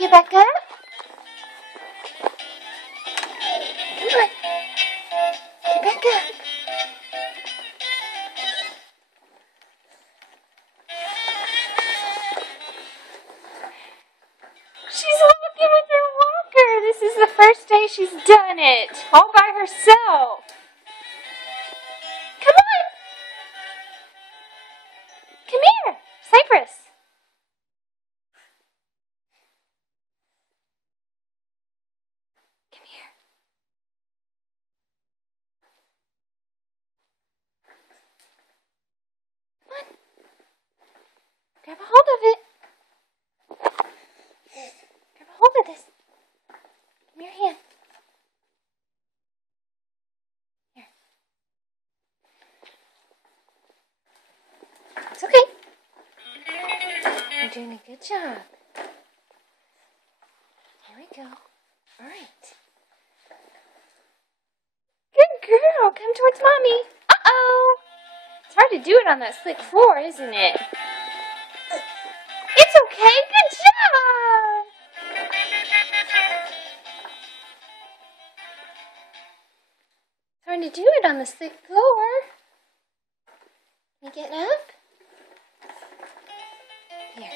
get back up? Come on. Get back up. She's walking with her walker. This is the first day she's done it. All by herself. Come on. Come here. Cypress. Come here. Come on. Grab a hold of it. Grab a hold of this. Give me your hand. Here. It's okay. You're doing a good job. Here we go. All right. Good girl. Come towards Mommy. Uh-oh. It's hard to do it on that slick floor, isn't it? It's okay. Good job. It's hard to do it on the slick floor. Can you get up? Here.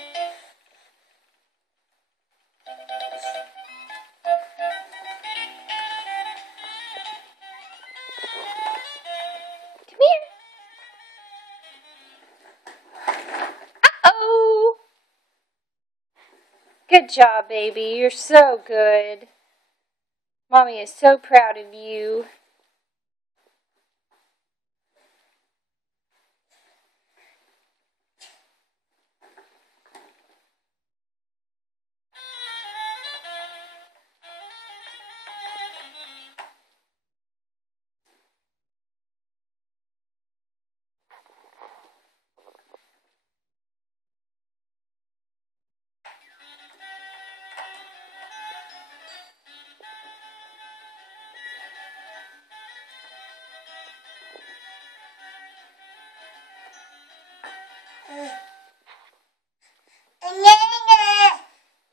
Come here. Uh-oh. Good job, baby. You're so good. Mommy is so proud of you.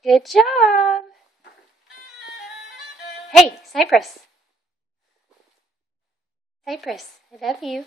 Good job. Hey, Cypress. Cypress, I love you.